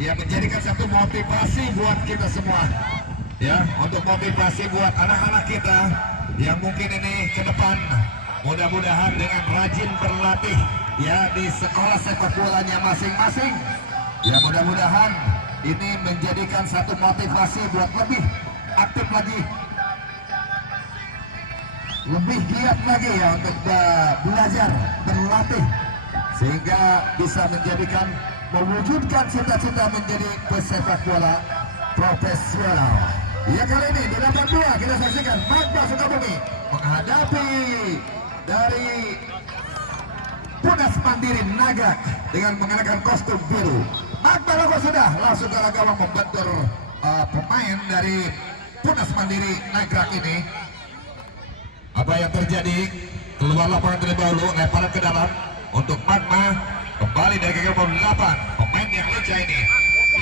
yang menjadikan satu motivasi buat kita semua, ya, untuk motivasi buat anak-anak kita yang mungkin ini ke depan mudah-mudahan dengan rajin berlatih, ya, di sekolah sepak bolanya masing-masing, ya, mudah-mudahan ini menjadikan satu motivasi buat lebih aktif lagi, lebih giat lagi, ya, untuk belajar berlatih sehingga bisa menjadikan mewujudkan cita-cita menjadi pesepak bola profesional. Ya, kali ini di 82 kita saksikan Magma Sukabumi menghadapi dari Punas Mandiri Nagrak dengan mengenakan kostum biru. Magma Logo sudah langsung ke gawang membentur pemain dari Punas Mandiri Nagrak ini. Apa yang terjadi? Keluar lapangan terlebih dahulu, lemparan ke dalam untuk Magma. Kembali dari gawang 8 pemain yang lincah ini.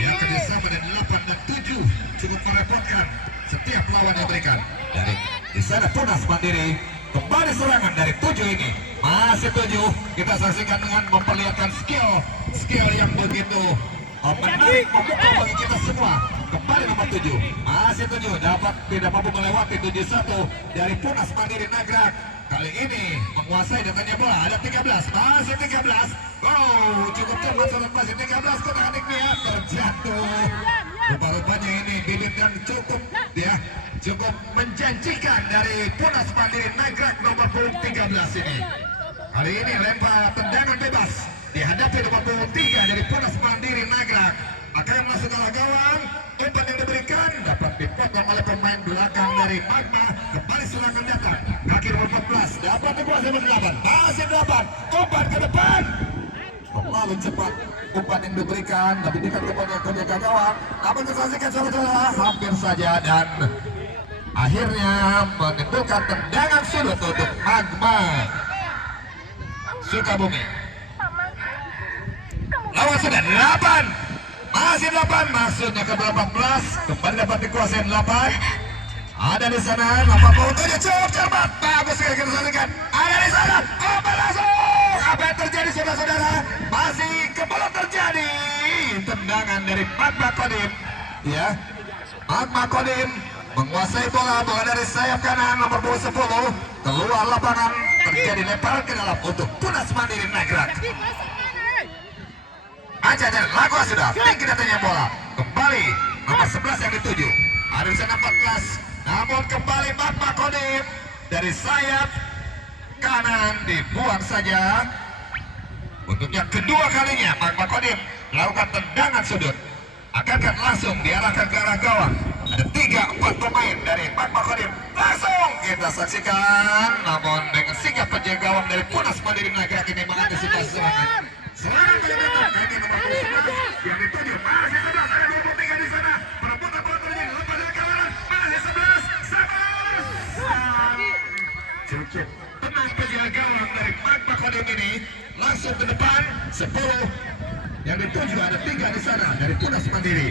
Yang kerjasama dari 8 dan 7 cukup merepotkan setiap lawan yang diberikan. Dari di sana Punas Mandiri kembali serangan dari 7 ini. Masih 7, kita saksikan dengan memperlihatkan skill yang begitu menarik, memukau bagi kita semua. Kembali nomor 7, masih 7, dapat tidak mampu melewati 71 dari Punas Mandiri Nagrak. Kali ini menguasai datanya bola, ada 13, masih 13. Oh, cukup cepat seorang masih 13, kotak Nikmia terjatuh. Rupa-rupanya ini bibit yang cukup menjanjikan dari Punas Mandiri Nagrak nomor punggung 13 ini. Kali ini lempar tendangan bebas dihadapi nomor punggung 3 dari Punas Mandiri Nagrak. Maka yang masuk ke gawang, umpan yang diberikan dapat dipotong oleh pemain belakang dari Magma. Kembali serangan datang, kaki nomor 14 dapat dikuasai nomor 8, masih 8, umpan ke depan. Terlalu cepat umpan yang diberikan, tapi dekat kepada penjaga gawang. Namun tersaksikan saudara hampir saja dan akhirnya menimbulkan tendangan sudut untuk Magma Sukabumi. Lawan sudah 8, masih 8, maksudnya ke 18, kembali dapat dikuasai 8. Ada di sana 87, cukup cermat, bagus sekali kita saksikan. Ada di sana, umpan langsung. Apa yang terjadi saudara-saudara? Masih kembali terjadi tendangan dari Magma Kodim, ya. Magma Kodim menguasai bola dari sayap kanan nomor 10, keluar lapangan, terjadi lemparan ke dalam untuk Punas Mandiri Nagrak. Aja lagu sudah tinggi datanya bola, kembali nomor 11 yang dituju, ada di sana 14, namun kembali Magma Kodim dari sayap kanan dibuang saja. Untuk yang kedua kalinya Magma Kodim melakukan tendangan sudut, akan langsung diarahkan ke arah gawang. Ada 3-4 pemain dari Magma Kodim, langsung kita saksikan, namun dengan sigap penjaga gawang dari Punas Mandiri Nagrak ini mengantisipasi serangan. Serangan kali datang, ini nomor 11 yang dituju, masih 11, ada 23 di sana, perebutan bola terjadi, lepas dari kawanan, masih 11, cukup tenang penjaga gawang dari Magma Kodim ini, langsung ke depan, 10 yang dituju, ada 3 di sana dari Punas Mandiri.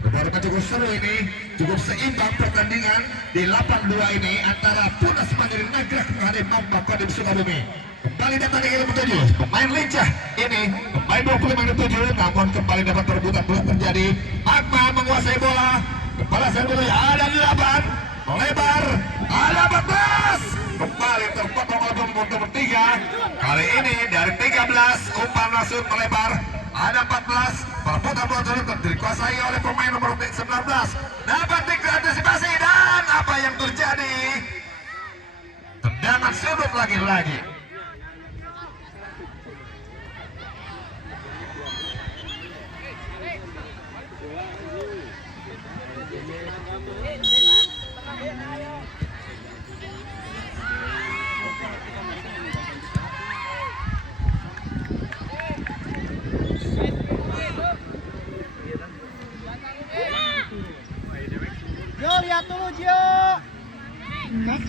Rupa-rupa cukup seru ini, cukup seimbang pertandingan di 82 ini antara Punas Mandiri Nagrak menghadapi Magma Kodim Sukabumi. Kembali datang di nomor 7, pemain lincah ini, pemain 25-7, namun kembali dapat perebutan bola terjadi. Magma menguasai bola, kepala servis ada 8, melebar, ada 14, kembali terpotong oleh nomor 3. Kali ini dari 13, umpan langsung melebar, ada 14, perebutan bola terjadi dikuasai oleh pemain nomor 19, dapat diantisipasi dan apa yang terjadi? Tendangan sudut lagi-lagi. Jo, lihat dulu Jo.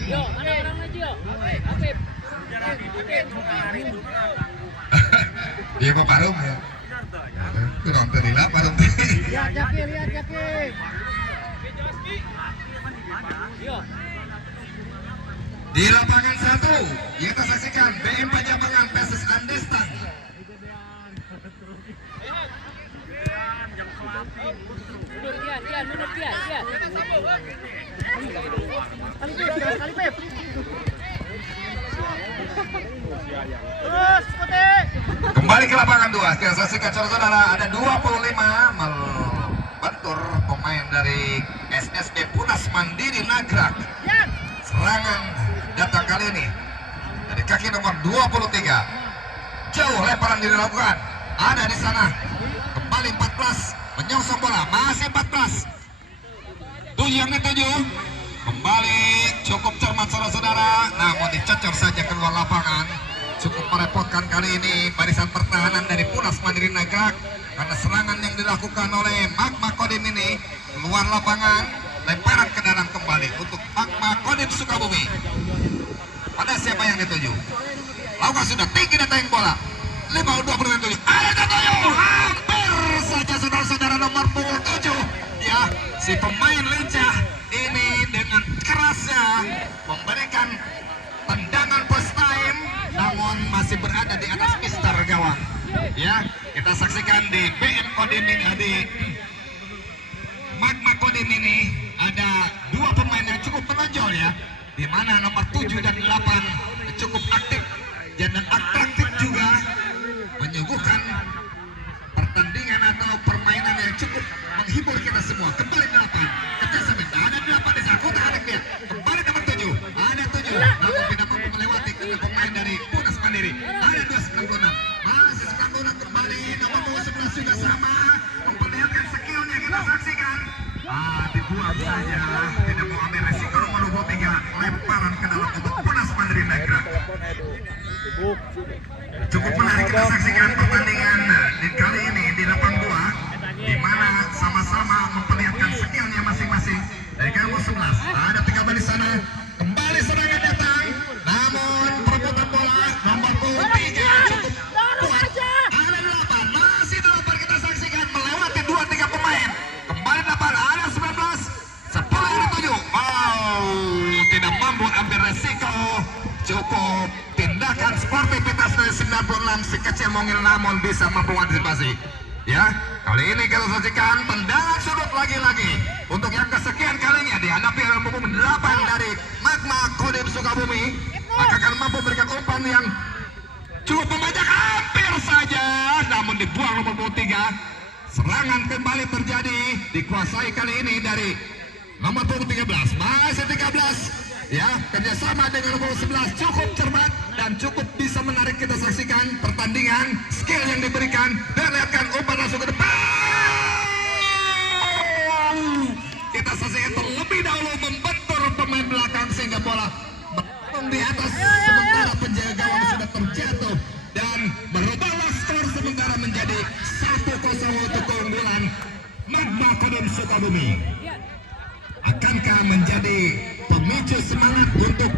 Jo, mana orangnya Jo? Apip. Iya Pak Parum ya. Itu nonton di lapar nanti. Lihat Jaki, lihat Jaki. Di lapangan 1, kita saksikan BM Pajamangan versus Andestan. Mundur Gian, mundur Gian. Kali Pep. Terus, Kote. Kembali ke lapangan 2. Kita saksikan saudara, ada 25 membentur pemain dari SSB Punas Mandiri Nagrak. Serangan datang kali ini dari kaki nomor 23. Jauh lemparan dilakukan. Ada di sana. Kembali 14 menyongsong bola. Masih 14. 7 yang dituju. Kembali cukup cermat saudara-saudara, namun dicocor saja keluar lapangan. Cukup merepotkan kali ini barisan pertahanan dari Punas Mandiri Nagrak karena serangan yang dilakukan oleh Magma Kodim ini keluar lapangan, lemparan ke dalam kembali untuk Magma Kodim Sukabumi. Pada siapa yang dituju? Lakukan sudah tinggi datang bola. 5-27 ada dituju, hampir saja saudara-saudara nomor punggung 7. Ya, si pemain lincah ini dengan kerasnya memberikan tendangan post time, namun masih berada di atas mister gawang. Ya, kita saksikan di BM Kodim ini, di Magma Kodim ini ada 2 pemain yang cukup menonjol ya, di mana nomor 7 dan 8 cukup aktif dan atraktif juga, menyuguhkan pertandingan atau permainan yang cukup menghibur kita semua. Kembali 8, kerjasama ada 8 di sana, kutak-atik dia. Kembali nomor 7, ada 7, namun tidak mampu melewati karena pemain dari Punas Mandiri. Ada 296, masih 96 kembali nomor 11 juga sama, memperlihatkan skillnya kita saksikan. Dibuang saja, tidak mau ambil resiko nomor 23, lemparan ke dalam untuk Punas Mandiri Nagrak. Cukup menarik kita saksikan pertandingan di kali ini di lapangan 2, di mana sama-sama memperlihatkan skillnya masing-masing. Dari kampus 11 ada 3 di sana, kembali serangan datang, namun perebutan bola nomor 3 cukup kuat. Ada 8, masih 8 kita saksikan melewati 2-3 pemain. Kembali 8, ada 19, 10 yang dituju. Tidak mampu ambil resiko. Cukup tindakan sportivitas dari 96 si kecil mungil, namun bisa mampu antisipasi. Ya, kali ini kita saksikan tendangan sudut lagi-lagi untuk yang kesekian kalinya dihadapi oleh pemain 8 dari Magma Kodim Sukabumi. Maka akan mampu memberikan umpan yang cukup memanjang, hampir saja, namun dibuang nomor 3. Serangan kembali terjadi, dikuasai kali ini dari nomor 13, masih 13. Ya, kerjasama dengan nomor 11 cukup cermat dan cukup bisa menarik kita saksikan pertandingan, skill yang diberikan, dan lihatkan umpan langsung ke depan. Kita saksikan terlebih dahulu membentur pemain belakang sehingga bola menang di atas, sementara penjaga gawang sudah terjatuh dan merubahlah skor sementara menjadi 1-0 untuk keunggulan Magma Kodim Sukabumi. Akankah menjadi pemicu semangat untuk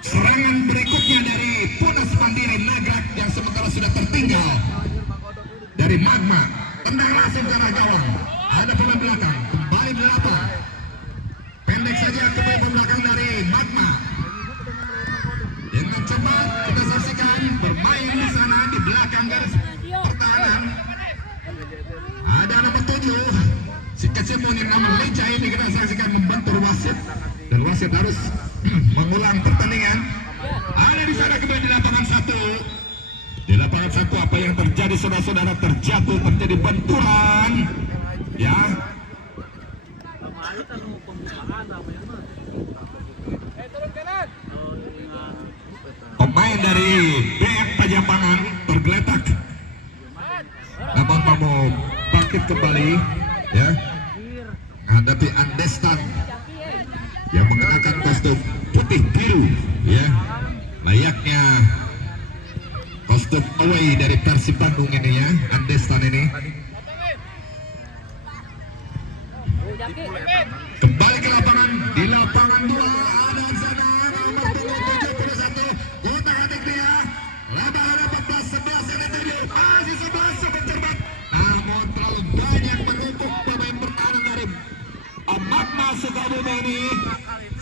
serangan berikutnya dari Punas Mandiri Nagrak yang sementara sudah tertinggal dari Magma? Tendang langsung ke arah gawang, ada pemain belakang, kembali 8, pendek saja ke pemain belakang dari Magma. Dengan cepat kita saksikan bermain di sana di belakang garis pertahanan. Ada nomor 7 si kecil punya nama lincah ini, kita saksikan membantu wasit, dan wasit harus mengulang pertandingan. Ada di sana kembali di lapangan 1. Di lapangan 1 apa yang terjadi saudara-saudara? Terjatuh, terjadi benturan. Ya. Pemain dari BM Pajampangan tergeletak, namun mau bangkit kembali. Ya, menghadapi Andestan yang mengenakan kostum putih biru, ya, layaknya kostum away dari Persib Bandung ini ya, Andestan ini. Kembali ke lapangan, di lapangan 2 ada di sana nomor 71, kutak-atik dia, lebar 14, 11 yang dituju, masih 11 cukup cermat, namun terlalu banyak menumpuk pemain pertahanan dari Magma Sukabumi ini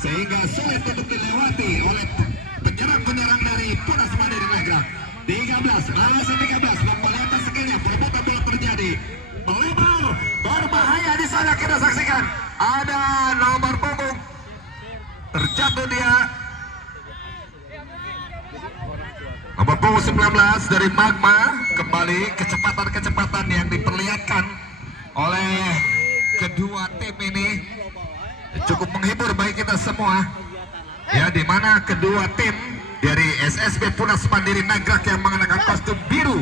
sehingga sulit untuk dilewati oleh penyerang-penyerang dari Punas Mandiri Nagrak. 13, masih 13, memperlihatkan skillnya, perebutan bola terjadi. melebar, berbahaya di sana. Kita saksikan ada nomor punggung terjatuh dia, nomor punggung 19 dari Magma. Kembali kecepatan yang diperlihatkan oleh kedua tim ini cukup menghibur bagi kita semua, ya, di mana kedua tim dari SSB Punas Mandiri Nagrak yang mengenakan kostum biru,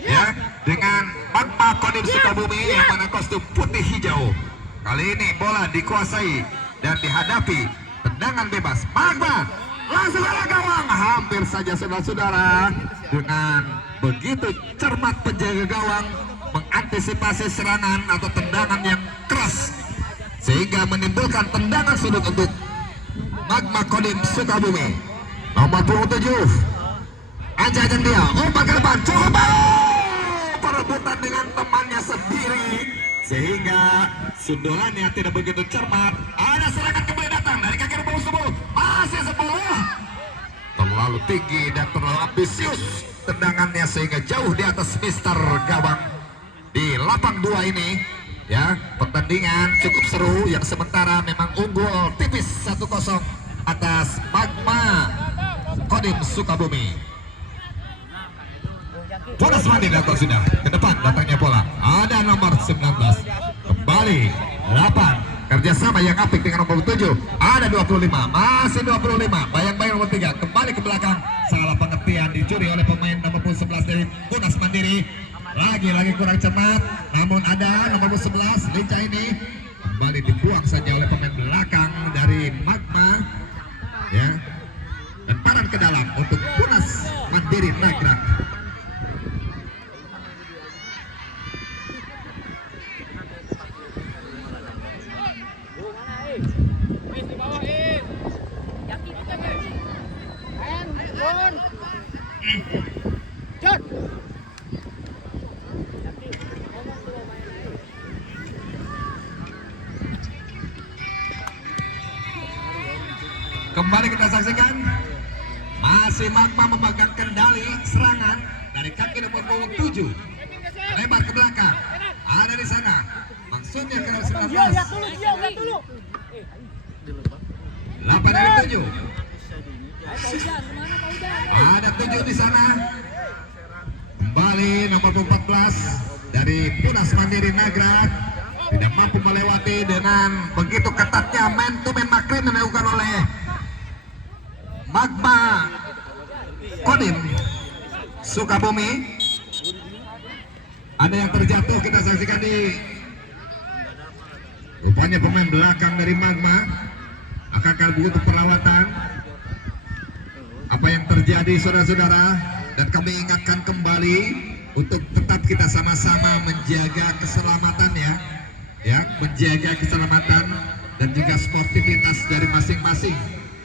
ya, dengan Magma Kodim Sukabumi yang mana kostum putih hijau. Kali ini bola dikuasai dan dihadapi tendangan bebas. Magma langsung arah gawang, hampir saja saudara-saudara. Dengan begitu cermat penjaga gawang mengantisipasi serangan atau tendangan yang keras sehingga menimbulkan tendangan sudut untuk Magma Kodim Sukabumi. Nomor 27 Anjajang dia, umpan ke depan, coba perebutan dengan temannya sendiri sehingga sundulannya tidak begitu cermat. Ada serangan kembali datang dari kaki nomor 10, masih 10, terlalu tinggi dan terlalu ambisius tendangannya sehingga jauh di atas Mister Gawang. Di lapang 2 ini, ya, pertandingan cukup seru yang sementara memang unggul tipis 1-0 atas Magma Kodim Sukabumi. Punas Mandiri datang sudah ke depan, datangnya bola. Ada nomor 19 kembali 8, kerjasama yang apik dengan nomor 7. Ada 25, masih 25, bayang-bayang nomor 3 kembali ke belakang. Salah pengertian dicuri oleh pemain nomor 11 dari Punas Mandiri. Lagi-lagi kurang cermat, namun ada nomor 11 lincah ini kembali dibuang saja oleh pemain belakang dari Magma, ya, dan paran ke dalam untuk Punas Mandiri Nagrak. Kembali kita saksikan masih Magma memegang kendali serangan dari kaki nomor 7, lebar ke belakang. Ada di sana maksudnya ke 19, 8 dari 7, ada 7 di sana. Kembali nomor 14 dari Punas Mandiri Nagrak tidak mampu melewati dengan begitu ketatnya man to man maklin yang dilakukan oleh Magma Kodim Sukabumi. Ada yang terjatuh, kita saksikan di rupanya pemain belakang dari Magma akan butuh perawatan. Apa yang terjadi saudara-saudara, dan kami ingatkan kembali untuk tetap kita sama-sama menjaga keselamatan, ya, menjaga keselamatan dan juga sportivitas dari masing-masing,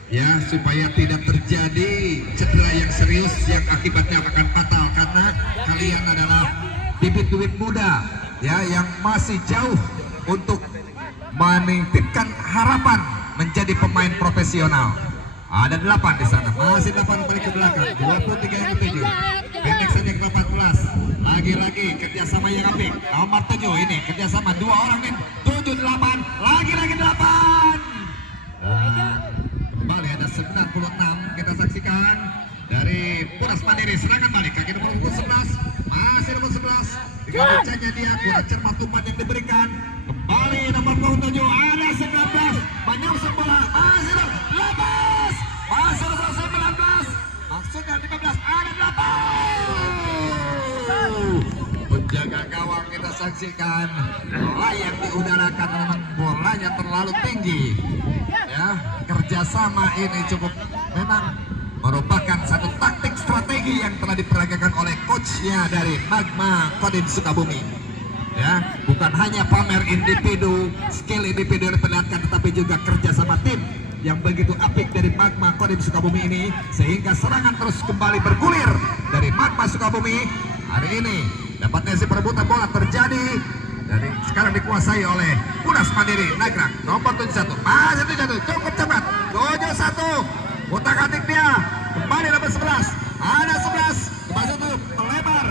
ya, supaya tidak terjadi cedera yang serius yang akibatnya akan fatal, karena kalian adalah bibit-bibit muda, ya, yang masih jauh untuk menitipkan harapan menjadi pemain profesional. Ada 8 di sana, masih 8 balik ke belakang, 23 yang ke 7, pendek saja ke 14. Lagi-lagi kerjasama yang apik, nomor 7 ini kerjasama 2 orang nih, 7, 8, lagi-lagi 8. Kembali ada 96, kita saksikan dari Punas Mandiri, serangan balik kaki nomor 11, masih nomor 11 dengan bacanya dia kurang cermat umpan yang diberikan. Kembali nomor 7, ada 19, menyongsong bola, masih lepas, masih nomor 19, maksudnya 15, ada 8. Penjaga gawang kita saksikan layang diudarakan, memang bolanya terlalu tinggi, ya. Kerjasama ini cukup memang merupakan satu taktik strategi yang telah diperagakan oleh coachnya dari Magma Kodim Sukabumi, ya. Bukan hanya pamer individu, skill individu yang diperlihatkan, tetapi juga kerjasama tim yang begitu apik dari Magma Kodim Sukabumi ini, sehingga serangan terus kembali bergulir dari Magma Sukabumi. Hari ini dapatnya si perebutan bola terjadi dari sekarang dikuasai oleh Punas Mandiri Nagrak, nomor 71, masih 71, cukup cepat, 71, utak-atik dia, kembali nomor 11, ada 11, masuk tuh melebar,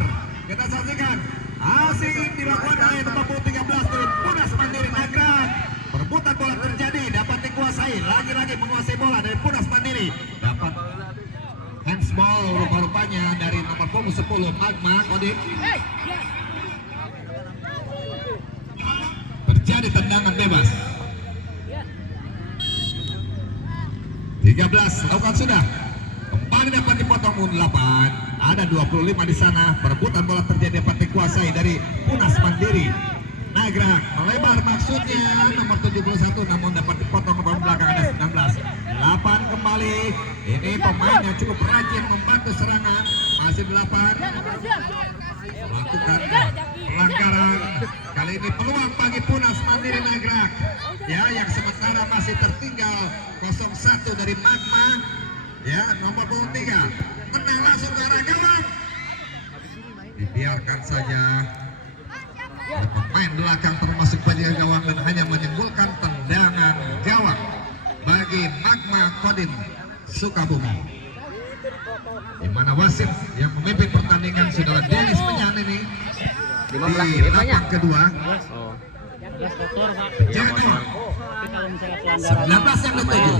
kita saksikan Masih dilakukan oleh nomor 13 dari Punas Mandiri Nagrak. Perebutan bola terjadi, dapat dikuasai. Lagi-lagi menguasai bola dari Punas Mandiri. Dapat handsball rupa-rupanya dari nomor punggung 10 Magma Kodim. Terjadi tendangan bebas. 13 lakukan sudah. Kembali dapat dipotong 8. Ada 25 di sana. Perebutan bola terjadi dapat dikuasai dari Punas Mandiri Nagrak. Melebar maksudnya nomor 71, namun dapat dipotong ke belakang ada 19. 8 kembali. Ini pemain yang cukup rajin membantu serangan. Masih 8. Melakukan pelanggaran. Kali ini peluang bagi Punas Mandiri Nagrak. Ya, yang sementara masih tertinggal 0-1 dari Magma. Ya, nomor 23 menang langsung ke arah gawang. Dibiarkan saja pemain belakang termasuk penjaga gawang dan hanya menimbulkan tendangan gawang bagi Magma Kodim Sukabumi. Di mana wasit yang memimpin pertandingan saudara Dennis Menyan ini di lapangan kedua. Penjaga 19 yang dituju,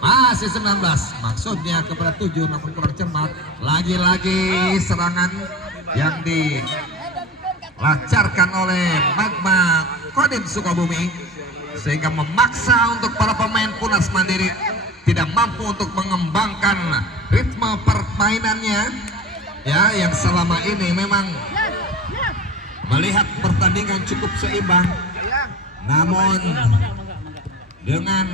masih 19, maksudnya kepada 7 namun kurang cermat. Lagi-lagi serangan yang dilancarkan oleh Magma Kodim Sukabumi sehingga memaksa untuk para pemain Punas Mandiri tidak mampu untuk mengembangkan ritme permainannya, ya, yang selama ini memang melihat pertandingan cukup seimbang. Namun dengan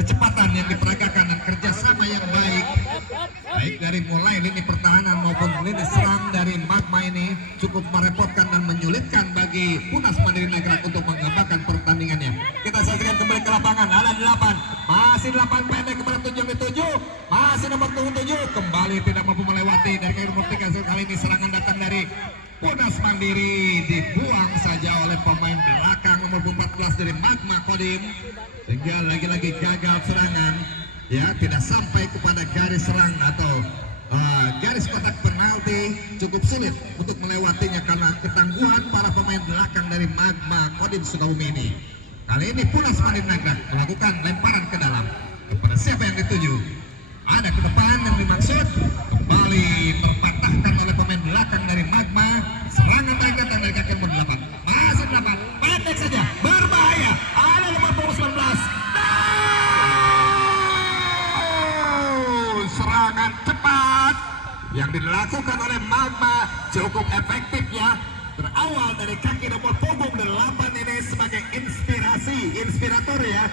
kecepatan yang diperagakan dan kerjasama yang baik dari mulai lini pertahanan maupun lini serang dari Magma ini cukup merepotkan dan menyulitkan bagi Punas Mandiri Nagrak untuk mengembangkan pertandingannya. Kita saksikan kembali ke lapangan. Ada 8, masih 8 pendek kepada 7 yang dituju, masih nomor 7 kembali tidak mampu melewati dari kaki nomor 3. Kali ini serangan datang dari Punas Mandiri, dibuang saja oleh pemain belakang nomor 14 dari Magma Kodim, sehingga lagi-lagi gagal serangan, ya, tidak sampai kepada garis serang atau garis kotak penalti. Cukup sulit untuk melewatinya karena ketangguhan para pemain belakang dari Magma Kodim Sukabumi ini. Kali ini Punas Mandiri Nagrak melakukan lemparan ke dalam. Kepada siapa yang dituju? Ada ke depan yang dimaksud, kembali terpatahkan oleh pemain belakang dari Magma. Serangan baik datang dari kaki nomor 8, masih 8, pendek saja, berbahaya. Ada nomor 19. Serangan cepat yang dilakukan oleh Magma cukup efektif, ya. Berawal dari kaki nomor punggung 8 ini sebagai inspirator, ya.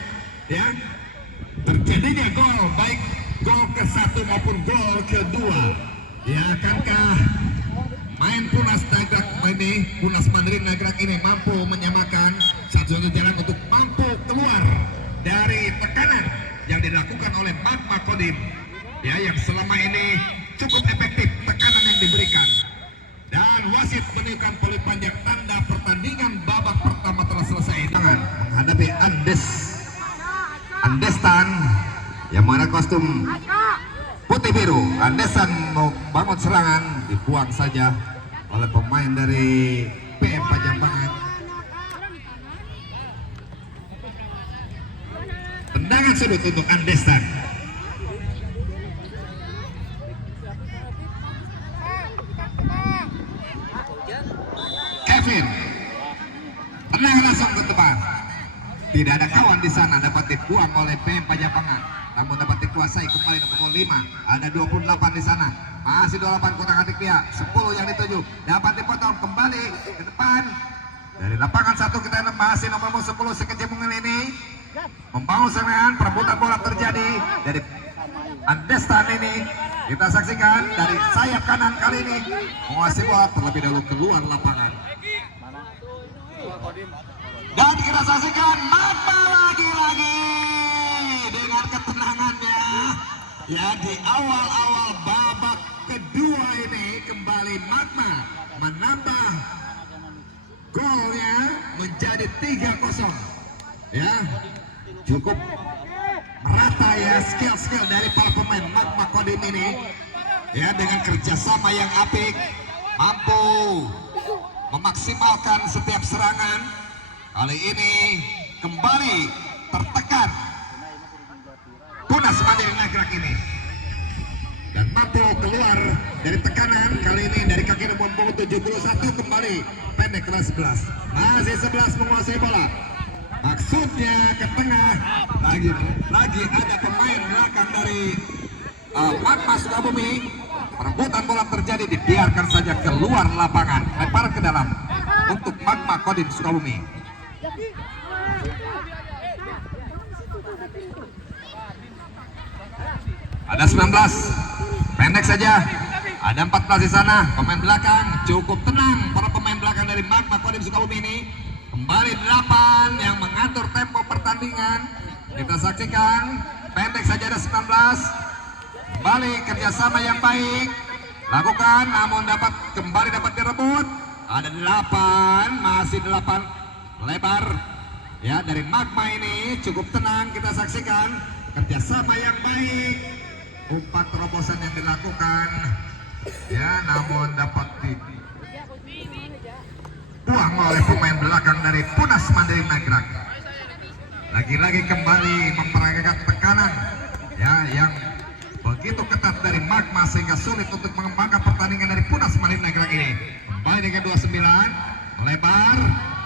Terjadinya gol, baik gol ke-1 maupun gol ke-2. Ya, akankah main Punas Mandiri Nagrak ini mampu menyamakan satu-satu jalan untuk mampu keluar dari tekanan yang dilakukan oleh Magma Kodim, ya, yang selama ini cukup efektif tekanan yang diberikan. Dan wasit menunjukkan peluit panjang tanda pertandingan babak pertama telah selesai dengan menghadapi Andestan yang mana kostum putih biru. Andesan mau bangun serangan, dibuang saja oleh pemain dari PM Pajambangan. Tendangan sudut untuk Andestan. Kevin, tendangan langsung ke depan. Tidak ada kawan di sana, dapat dibuang oleh PM Pajambangan. Namun dapat dikuasai kembali nomor 5. Ada 28 di sana. Masih 28 kotak atik pihak. 10 yang dituju. Dapat dipotong kembali ke depan. Dari lapangan 1 kita masih nomor 10 sekejap ini. Membangun serangan, perebutan bola terjadi dari Andestan ini. Kita saksikan dari sayap kanan kali ini menguasai bola terlebih dahulu keluar lapangan. Dan kita saksikan Magma lagi-lagi dengan ketenangannya, ya, di awal-awal babak kedua ini kembali Magma menambah golnya menjadi 3-0. Ya, cukup merata, ya, skill dari para pemain Magma Kodim ini, ya, dengan kerjasama yang apik mampu memaksimalkan setiap serangan. Kali ini kembali tertekan Punas Mandiri Nagrak ini dan mampu keluar dari tekanan. Kali ini dari kaki nomor punggung 71 kembali pendek kelas 11. Masih 11 menguasai bola. Maksudnya ke tengah. Lagi ada pemain belakang dari Magma Sukabumi. Perebutan bola terjadi, dibiarkan saja keluar lapangan. Lempar ke dalam untuk Magma Kodim Sukabumi. Ada 19, pendek saja. Ada 14 di sana. Pemain belakang cukup tenang. Para pemain belakang dari Magma Kodim Sukabumi ini. Kembali 8 yang mengatur tempo pertandingan. Kita saksikan. Pendek saja ada 19. Kembali kerjasama yang baik lakukan, namun kembali dapat direbut. Ada 8, masih 8 lebar ya dari Magma ini. Cukup tenang, kita saksikan kerjasama yang baik. Umpan terobosan yang dilakukan ya, namun dapat dibuang oleh pemain belakang dari Punas Mandiri Nagrak. Lagi-lagi kembali memperagakan tekanan ya yang begitu ketat dari Magma sehingga sulit untuk mengembangkan pertandingan dari Punas Mandiri Nagrak ini. Kembali dengan 29 melebar,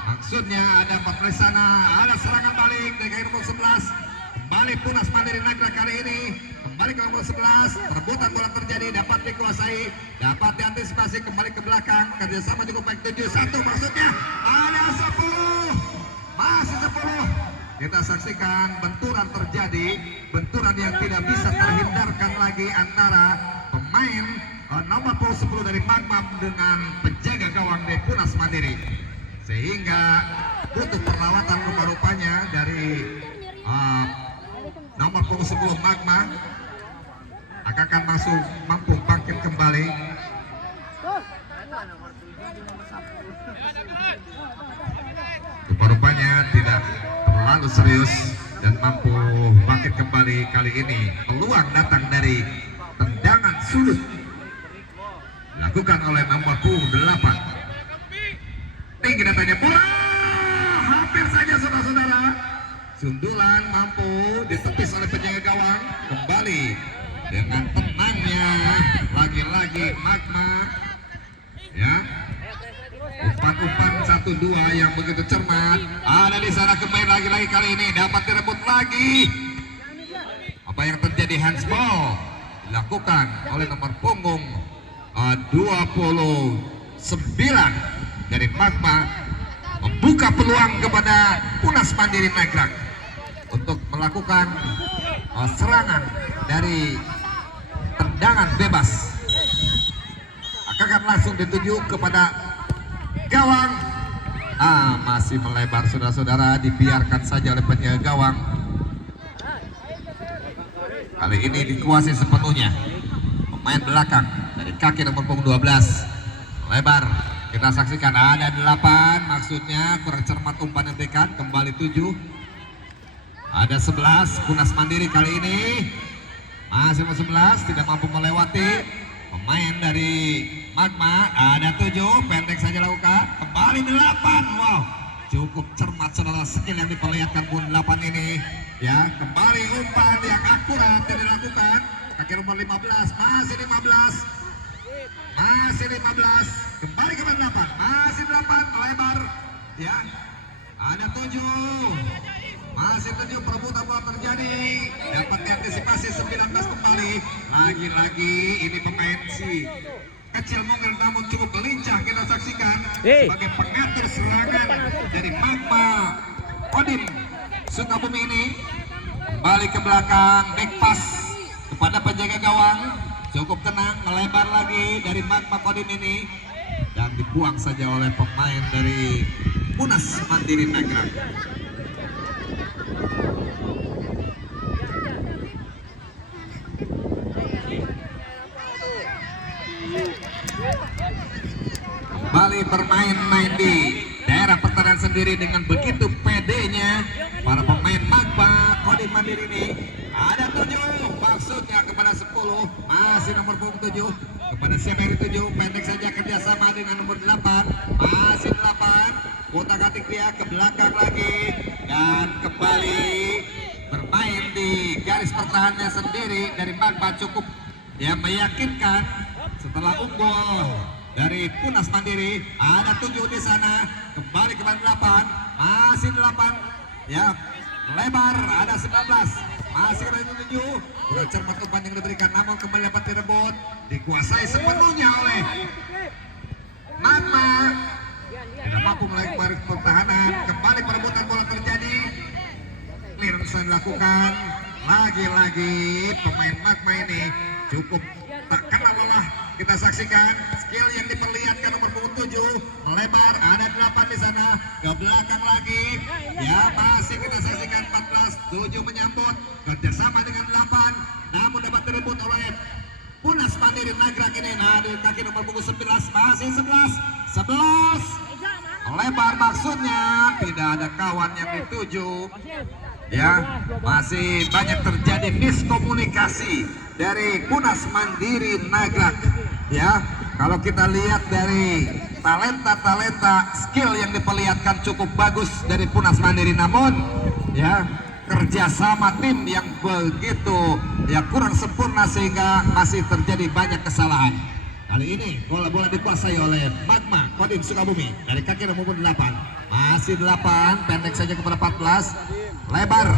maksudnya ada 4 di sana. Ada serangan balik dari nomor 11. Kembali Punas Mandiri Nagrak kali ini. Kembali ke nomor 11. Perebutan bola terjadi, dapat dikuasai, dapat diantisipasi, kembali ke belakang. Kerjasama cukup baik. 71 maksudnya ada 10. Masih 10. Kita saksikan benturan terjadi, benturan yang tidak bisa terhindarkan lagi antara pemain nomor 10 dari Magma dengan penjaga gawang dari Punas Mandiri, sehingga butuh perlawatan rupa-rupanya dari nomor 10 Magma. Akan masuk mampu bangkit kembali. Rupa-rupanya tidak terlalu serius dan mampu bangkit kembali. Kali ini peluang datang dari tendangan sudut dilakukan oleh nomor 8. Tinggi datanya bola, hampir saja saudara-saudara. Sundulan mampu ditepis oleh penjaga gawang. Kembali dengan tenangnya lagi-lagi Magma ya. Umpan-umpan 1-2 yang begitu cermat ada di sana. Kembali lagi-lagi kali ini dapat direbut lagi. Apa yang terjadi? Handsball dilakukan oleh nomor punggung 29 dari Magma, membuka peluang kepada Punas Mandiri Nagrak untuk melakukan serangan dari tendangan bebas. Akan langsung dituju kepada gawang. Masih melebar saudara-saudara, dibiarkan saja oleh penjaga gawang. Kali ini dikuasai sepenuhnya pemain belakang dari kaki nomor punggung 12. Lebar, kita saksikan ada 8, maksudnya kurang cermat umpan yang diberikan. Kembali 7. Ada 11 Punas Mandiri kali ini. Masih 11, tidak mampu melewati pemain dari Magma. Ada 7, pendek saja lakukan. Kembali 8. Wow, cukup cermat saudara, skill yang diperlihatkan pun 8 ini ya. Kembali umpan yang akurat yang dilakukan. Kaki nomor 15, masih 15. Masih 15. Kembali ke 8. Masih 8, lebar ya. Ada 7. Masih 7, perebutan bola terjadi, dapat diantisipasi 19 kembali. Lagi-lagi ini pemain si kecil mungkin namun cukup lincah, kita saksikan sebagai pengatur serangan dari Magma Kodim Sukabumi ini. Kembali ke belakang, back pass kepada penjaga gawang, cukup tenang, melebar lagi dari Magma Kodim ini dan dibuang saja oleh pemain dari Punas Mandiri Nagrak. Kembali bermain-main di daerah pertahanan sendiri dengan begitu pedenya para pemain Magma Kodim Mandiri ini. Ada 7, maksudnya kepada 10, masih nomor punggung 7. Kepada siapa yang dituju, pendek saja kerjasama dengan nomor 8. Masih 8, kotak atik dia ke belakang lagi dan kembali bermain di garis pertahanannya sendiri dari Magma. Cukup ya meyakinkan setelah unggul dari Punas Mandiri. Ada 7 di sana, kembali ke 8, masih 8 ya, lebar ada 19, masih ada 7. Udah cermat umpan yang diberikan, namun kembali dapat direbut, dikuasai sepenuhnya oleh Magma. Tidak mampu melalui garis pertahanan, kembali perebutan bola terjadi. Clearance dilakukan, lagi-lagi pemain Magma ini cukup tak kenal lelah. Kita saksikan skill yang diperlihatkan nomor punggung 7, melebar ada 8 di sana, ke belakang lagi ya, masih kita saksikan 14, 7 menyambut kerjasama dengan 8, namun dapat direbut oleh Punas Mandiri Nagrak ini. Nah, di kaki nomor punggung 11, masih 11 lebar, maksudnya tidak ada kawan yang dituju ya. Masih banyak terjadi miskomunikasi dari Punas Mandiri Nagrak ya. Kalau kita lihat dari talenta skill yang diperlihatkan cukup bagus dari Punas Mandiri, namun ya kerjasama tim yang begitu ya kurang sempurna sehingga masih terjadi banyak kesalahan. Kali ini bola dikuasai oleh Magma Kodim Sukabumi dari kaki nomor 8, masih 8, pendek saja kepada 14, lebar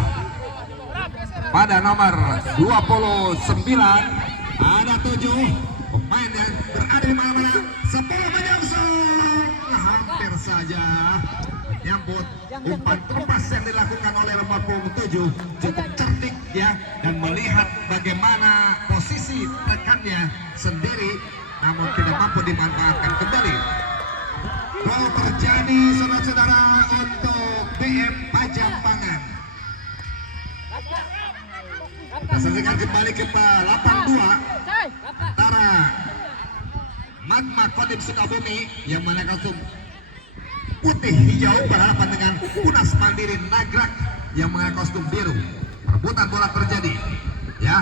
pada nomor 29, ada 7 pemain yang berada di mana-mana. 10 menyongsong, hampir saja menyambut umpan tepas yang dilakukan oleh nomor punggung 7. Cukup cerdik ya, dan melihat bagaimana posisi rekannya sendiri, namun tidak mampu dimanfaatkan kembali. Gol terjadi saudara-saudara untuk BM Pajampangan. Kita saksikan kembali ke 82 antara Magma Kodim Sukabumi yang mana kostum putih hijau berhadapan dengan Punas Mandiri Nagrak yang mengenakan kostum biru. Perebutan bola terjadi ya,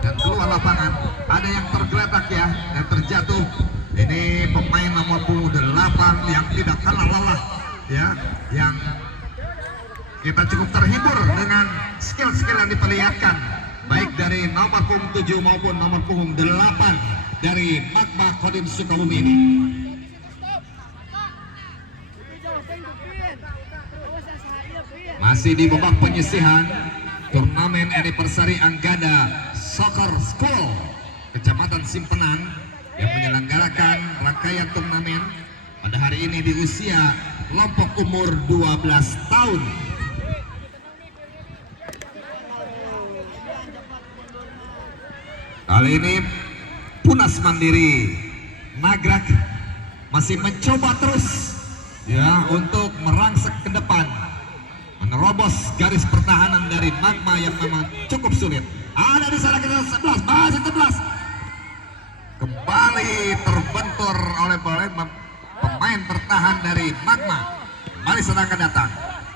dan keluar lapangan ada yang tergeletak ya, dan terjatuh. Ini pemain nomor 8 yang tidak kalah lelah ya, yang kita cukup terhibur dengan skill-skill yang diperlihatkan baik dari nomor punggung 7 maupun nomor punggung 8 dari Magma Kodim Sukabumi ini. Masih di babak penyisihan turnamen anniversary Anggada Soccer School Kecamatan Simpenan yang menyelenggarakan rangkaian turnamen pada hari ini di usia kelompok umur 12 tahun. Kali ini Punas Mandiri Nagrak masih mencoba terus ya untuk merangsek ke depan, menerobos garis pertahanan dari Magma yang memang cukup sulit. Ada di sana kita 11, masih 11. Kembali terbentur oleh pemain bertahan dari Magma. Kembali serangan datang.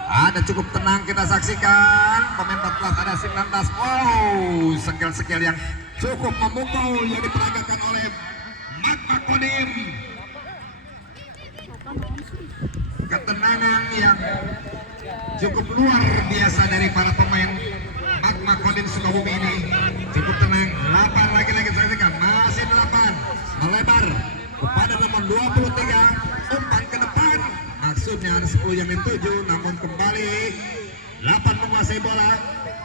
Ada cukup tenang kita saksikan. Pemain 14 ada 19. Wow, skill-skill yang cukup memukau yang diperagakan oleh Magma Kodim. Ketenangan yang cukup luar biasa dari para pemain Magma Kodim Sukabumi ini. Cukup tenang. 8 lagi-lagi saksikan. Masih 8. Melebar kepada nomor 23. Umpan ke depan. Maksudnya ada 10 yang dituju, namun kembali 8 menguasai bola.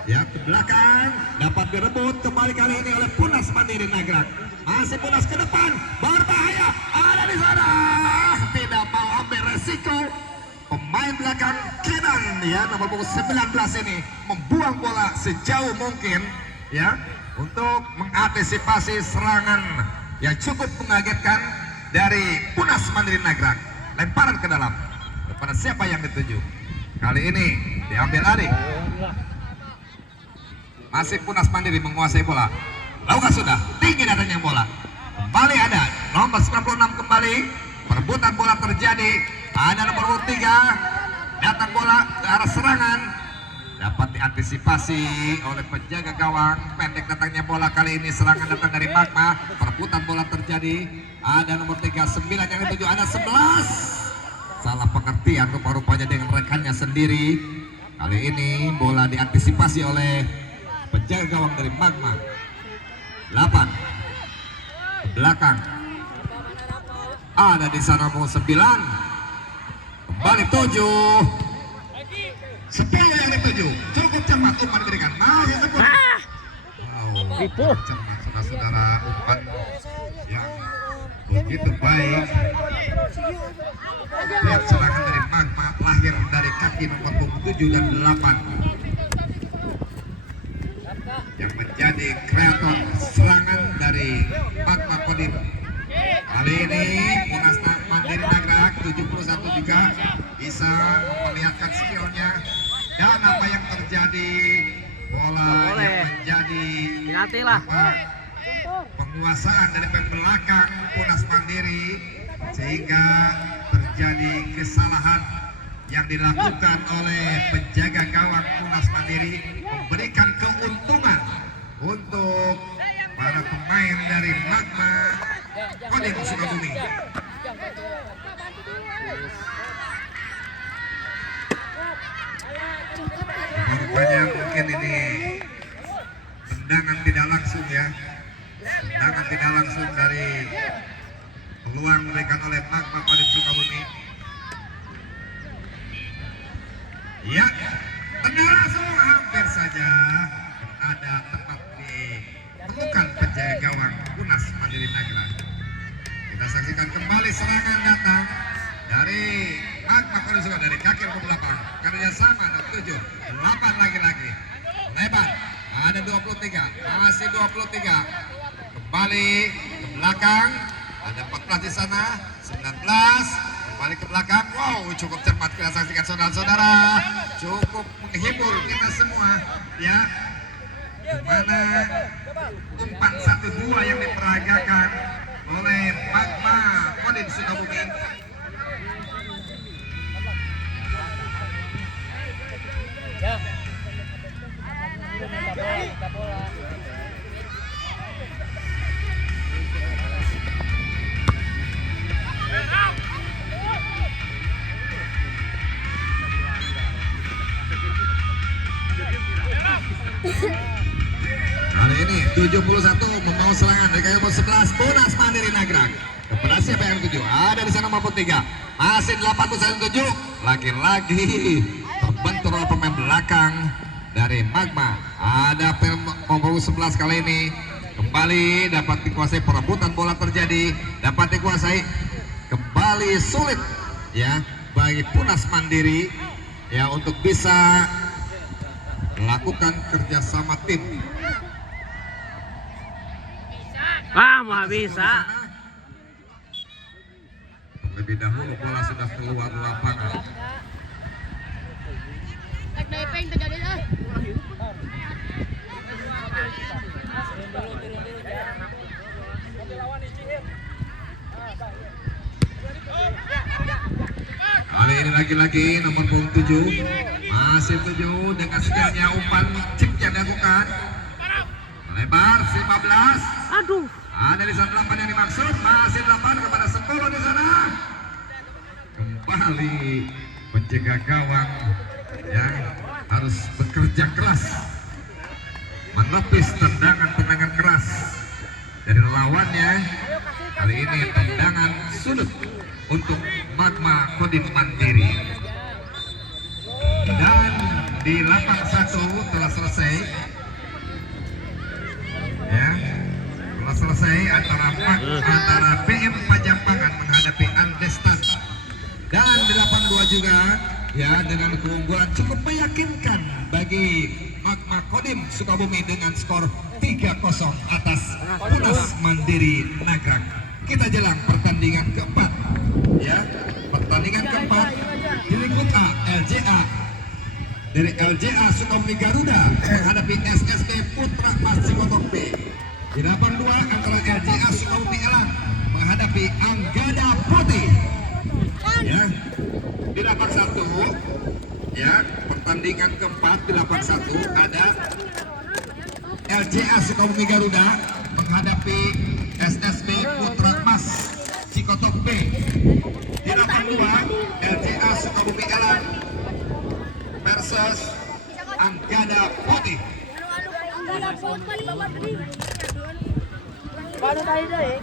Ya, ke belakang dapat direbut kembali kali ini oleh Punas Mandiri Nagrak. Masih Punas ke depan, berbahaya, ada di sana, tidak mau ambil resiko. Pemain belakang kanan ya nomor punggung 19 ini membuang bola sejauh mungkin ya untuk mengantisipasi serangan yang cukup mengagetkan dari Punas Mandiri Nagrak. Lemparan ke dalam kepada siapa yang dituju. Kali ini diambil alih. Masih Punas Mandiri menguasai bola. Lakukan sudah, tinggi datangnya bola. Kembali ada nomor 96 kembali. Perebutan bola terjadi. Ada nomor 3. Datang bola ke arah serangan. Dapat diantisipasi oleh penjaga gawang. Pendek datangnya bola kali ini, serangan datang dari Magma. perebutan bola terjadi. Ada nomor 39 yang dituju, ada 11. Salah pengertian rupa-rupanya dengan rekannya sendiri. Kali ini bola diantisipasi oleh penjaga gawang dari Magma. 8 ke belakang. Ada di sana mau 9. Kembali 7. 10 yang dituju. Cukup cepat umpan diberikan. Masih sebut. Wow, cermat saudara-saudara, umpan yang begitu baik. Lihat serangan dari Magma lahir dari kaki nomor 7 dan 8 yang menjadi kreator serangan dari Magma Kodim. Kali ini Punas Mandiri Nagrak 71 juga bisa melihatkan skillnya dan apa yang terjadi. Bola yang menjadi penguasaan dari belakang Punas Mandiri sehingga terjadi kesalahan yang dilakukan oleh penjaga gawang Punas Mandiri, memberikan keuntungan untuk para pemain dari Magma Kodim Sukabumi. Rupanya mungkin ini tendangan tidak langsung ya, tendangan tidak langsung dari peluang diberikan oleh Magma Kodim Sukabumi. Ya, tendangan langsung hampir saja berada tepat ditemukan penjaga gawang Punas Mandiri Nagrak. Kita saksikan kembali serangan datang dari Magma Kodim Sukabumi dari kaki ke belakang. Kerjasama 7, 8 lagi-lagi. Lebar, ada 23, masih 23. Kembali ke belakang, ada 14 di sana, 19. Kembali ke belakang, wow cukup cermat kita saksikan saudara-saudara. Cukup menghibur kita semua ya. Dimana umpan 1-2 yang diperagakan oleh Magma Kodim Sukabumi. Ya. Kali ini 71 membawa serangan dari kaki 11 Punas Mandiri Nagrak. Kepada siapa yang 7? Ada di sana maupun 3. Masih 81-7. Lagi-lagi terbentur oleh pemain belakang dari Magma. Ada nomor 11 kali ini kembali dapat dikuasai, perebutan bola terjadi, dapat dikuasai, kembali sulit ya bagi Punas Mandiri ya untuk bisa melakukan kerjasama tim. Mah bisa. Lebih dahulu bola sudah keluar lapangan. Kali ini lagi-lagi nomor 7 masih 7 dengan skillnya umpan chip yang dilakukan. Lebar 15. Aduh. Ada di sana 8 yang dimaksud, masih 8 kepada 10 di sana. Kembali penjaga gawang yang harus bekerja keras menepis tendangan-tendangan keras dari lawannya. Kali ini tendangan sudut untuk Magma Kodim Mandiri. Dan di lapang 1 telah selesai ya, telah selesai antara PM Pajampangan menghadapi Andestan. Dan di lapan 2 juga ya, dengan keunggulan cukup meyakinkan bagi Magma Kodim Sukabumi dengan skor 3-0 atas Punas Mandiri Nagrak. Kita jelang pertandingan keempat ya, pertandingan keempat di Liga A LJA dari LJA Sukabumi Garuda menghadapi SSB Putra Mas Cikotok B. Di lapan 2 antara LJA Sukabumi Elang menghadapi Anggada Putih ya. Di lapan 1 ya, pertandingan keempat di lapan 1 ada LJA Sukabumi Garuda menghadapi SS Brigada Putih. Paano tayo dyan eh?